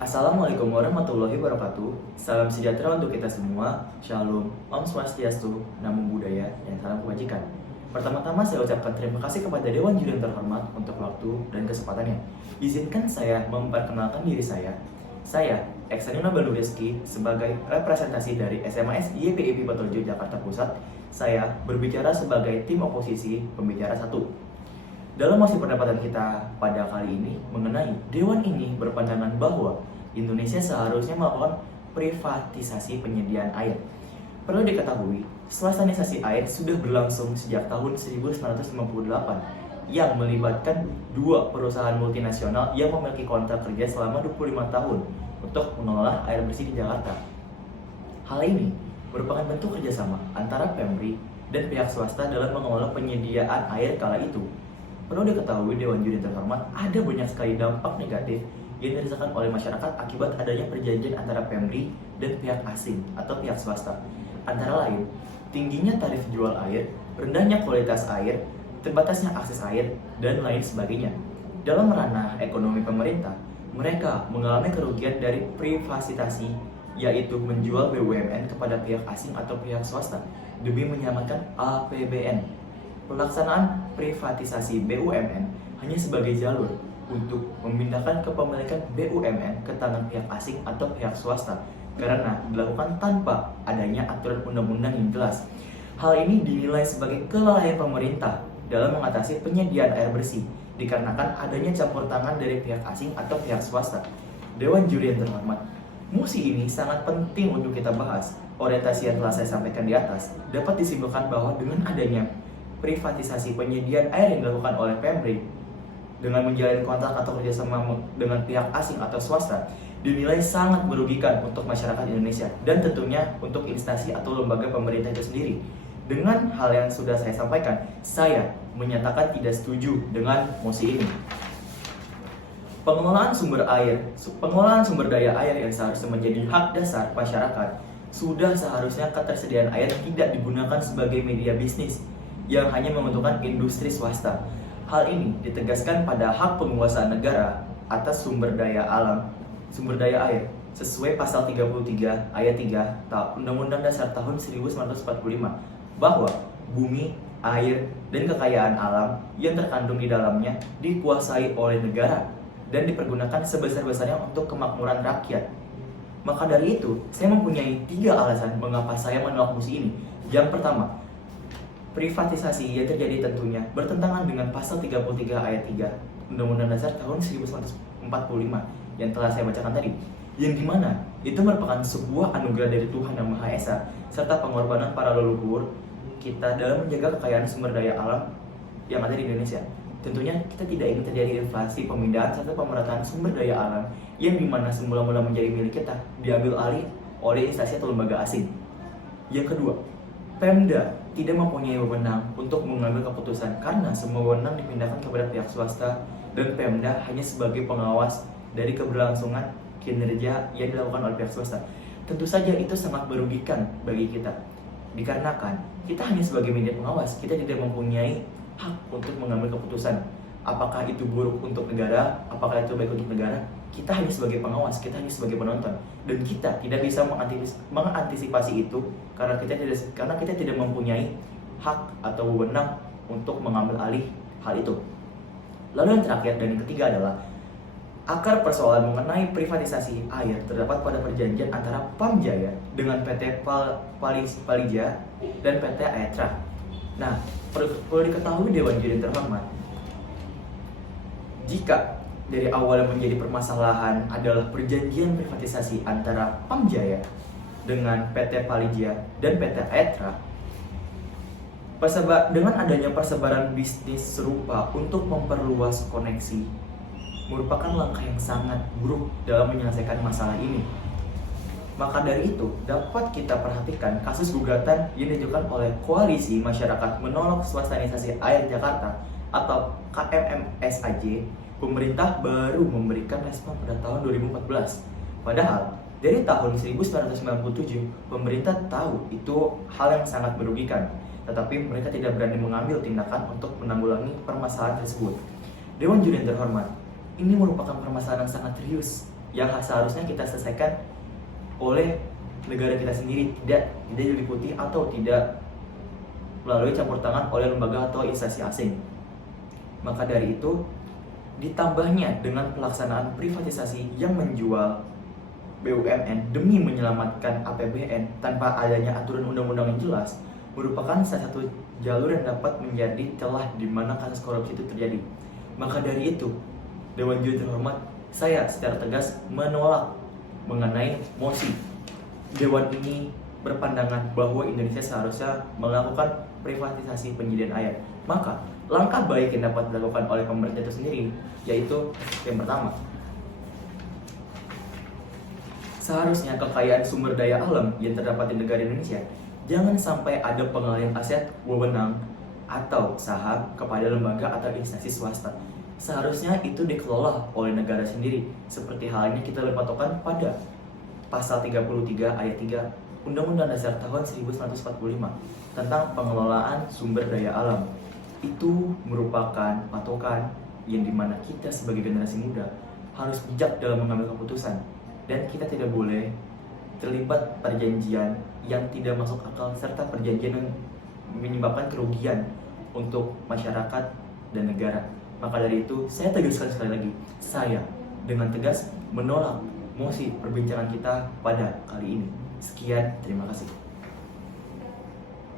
Assalamualaikum warahmatullahi wabarakatuh. Salam sejahtera untuk kita semua. Shalom, Om Swastiastu, Namo Buddhaya, dan salam kebajikan. Pertama-tama saya ucapkan terima kasih kepada Dewan Juri yang terhormat untuk waktu dan kesempatannya. Izinkan saya memperkenalkan diri saya. Saya, Eksanino Balu Rizky, sebagai representasi dari SMAS YPIP Batojo Jakarta Pusat. Saya berbicara sebagai tim oposisi pembicara 1. Dalam mosi pendapatan kita pada kali ini mengenai Dewan ini berpandangan bahwa Indonesia seharusnya melakukan privatisasi penyediaan air. Perlu diketahui, swastanisasi air sudah berlangsung sejak tahun 1958 yang melibatkan dua perusahaan multinasional yang memiliki kontrak kerja selama 25 tahun untuk mengelola air bersih di Jakarta. Hal ini merupakan bentuk kerjasama antara Pemri dan pihak swasta dalam mengelola penyediaan air kala itu. Perlu diketahui Dewan Juri terhormat, ada banyak sekali dampak negatif yang dirasakan oleh masyarakat akibat adanya perjanjian antara Pemri dan pihak asing atau pihak swasta. Antara lain, tingginya tarif jual air, rendahnya kualitas air, terbatasnya akses air, dan lain sebagainya. Dalam ranah ekonomi pemerintah, mereka mengalami kerugian dari privatisasi, yaitu menjual BUMN kepada pihak asing atau pihak swasta demi menyelamatkan APBN. Pelaksanaan privatisasi BUMN hanya sebagai jalur untuk memindahkan kepemilikan BUMN ke tangan pihak asing atau pihak swasta karena dilakukan tanpa adanya aturan undang-undang yang jelas. Hal ini dinilai sebagai kelalaian pemerintah dalam mengatasi penyediaan air bersih dikarenakan adanya campur tangan dari pihak asing atau pihak swasta. Dewan Juri yang terhormat, mosi ini sangat penting untuk kita bahas. Orientasi yang telah saya sampaikan di atas dapat disimpulkan bahwa dengan adanya privatisasi penyediaan air yang dilakukan oleh Pemri dengan menjalin kontrak atau kerjasama dengan pihak asing atau swasta dinilai sangat merugikan untuk masyarakat Indonesia dan tentunya untuk instansi atau lembaga pemerintah itu sendiri. Dengan hal yang sudah saya sampaikan, saya menyatakan tidak setuju dengan mosi ini. Pengelolaan sumber daya air yang seharusnya menjadi hak dasar masyarakat, sudah seharusnya ketersediaan air tidak digunakan sebagai media bisnis yang hanya menguntungkan industri swasta. Hal ini ditegaskan pada hak penguasaan negara atas sumber daya air sesuai pasal 33 ayat 3 Undang-Undang Dasar tahun 1945 bahwa bumi, air, dan kekayaan alam yang terkandung di dalamnya dikuasai oleh negara dan dipergunakan sebesar-besarnya untuk kemakmuran rakyat. Maka dari itu, saya mempunyai 3 alasan mengapa saya menolak mosi ini. Yang pertama, privatisasi yang terjadi tentunya bertentangan dengan pasal 33 ayat 3 Undang-Undang Dasar tahun 1945 yang telah saya bacakan tadi, yang dimana itu merupakan sebuah anugerah dari Tuhan Yang Maha Esa serta pengorbanan para leluhur kita dalam menjaga kekayaan sumber daya alam yang ada di Indonesia. Tentunya kita tidak ingin terjadi inflasi, pemindahan, serta pemerataan sumber daya alam yang dimana semula-mula menjadi milik kita diambil alih oleh instansi atau lembaga asing. Yang kedua, Pemda tidak mempunyai wewenang untuk mengambil keputusan karena semua wewenang dipindahkan kepada pihak swasta dan Pemda hanya sebagai pengawas dari keberlangsungan kinerja yang dilakukan oleh pihak swasta. Tentu saja itu sangat merugikan bagi kita dikarenakan kita hanya sebagai media pengawas, kita tidak mempunyai hak untuk mengambil keputusan apakah itu buruk untuk negara, apakah itu baik untuk negara. Kita hanya sebagai pengawas, kita hanya sebagai penonton, dan kita tidak bisa mengantisipasi itu karena kita tidak mempunyai hak atau wewenang untuk mengambil alih hal itu. Lalu yang terakhir dan yang ketiga adalah akar persoalan mengenai privatisasi air terdapat pada perjanjian antara Pamjaya dengan PT Palija dan PT Aetra. Nah, perlu diketahui Dewan Juri terhormat, jika dari awal menjadi permasalahan adalah perjanjian privatisasi antara Pamjaya dengan PT Palija dan PT Aetra, dengan adanya persebaran bisnis serupa untuk memperluas koneksi merupakan langkah yang sangat buruk dalam menyelesaikan masalah ini. Maka dari itu, dapat kita perhatikan kasus gugatan yang diajukan oleh Koalisi Masyarakat Menolak Swastanisasi Air Jakarta atau KMMSAJ. Pemerintah baru memberikan respon pada tahun 2014. Padahal dari tahun 1997 pemerintah tahu itu hal yang sangat merugikan, tetapi mereka tidak berani mengambil tindakan untuk menanggulangi permasalahan tersebut. Dewan Juri yang terhormat, ini merupakan permasalahan yang sangat serius yang seharusnya kita selesaikan oleh negara kita sendiri, tidak diliputi atau tidak melalui campur tangan oleh lembaga atau instansi asing. Maka dari itu, ditambahnya dengan pelaksanaan privatisasi yang menjual BUMN demi menyelamatkan APBN tanpa adanya aturan undang-undang yang jelas, merupakan salah satu jalur yang dapat menjadi celah di mana kasus korupsi itu terjadi. Maka dari itu, Dewan Juri terhormat, saya secara tegas menolak mengenai mosi. Dewan ini berpandangan bahwa Indonesia seharusnya melakukan privatisasi penyediaan air. Maka, langkah baik yang dapat dilakukan oleh pemerintah itu sendiri, yaitu yang pertama, seharusnya kekayaan sumber daya alam yang terdapat di negara Indonesia jangan sampai ada pengalihan aset, wewenang, atau saham kepada lembaga atau instansi swasta. Seharusnya itu dikelola oleh negara sendiri, seperti halnya kita berpatokan pada pasal 33 ayat 3 Undang-Undang Dasar tahun 1945 tentang pengelolaan sumber daya alam. Itu merupakan patokan yang dimana kita sebagai generasi muda harus bijak dalam mengambil keputusan, dan kita tidak boleh terlibat perjanjian yang tidak masuk akal serta perjanjian yang menyebabkan kerugian untuk masyarakat dan negara. Maka dari itu, saya tegaskan sekali lagi, saya dengan tegas menolak mosi perbincangan kita pada kali ini. Sekian, terima kasih.